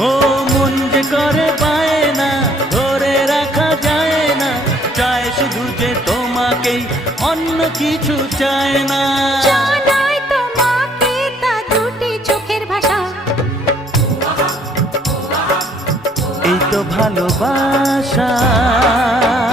ও মন যে করে পায় না, ধরে রাখা যায় না, চায় শুধু যে তোমাকেই, অন্য কিছু চায় না। জানাই তোমাকে তা দুটি চোখের ভাষা, এই তো ভালোবাসা।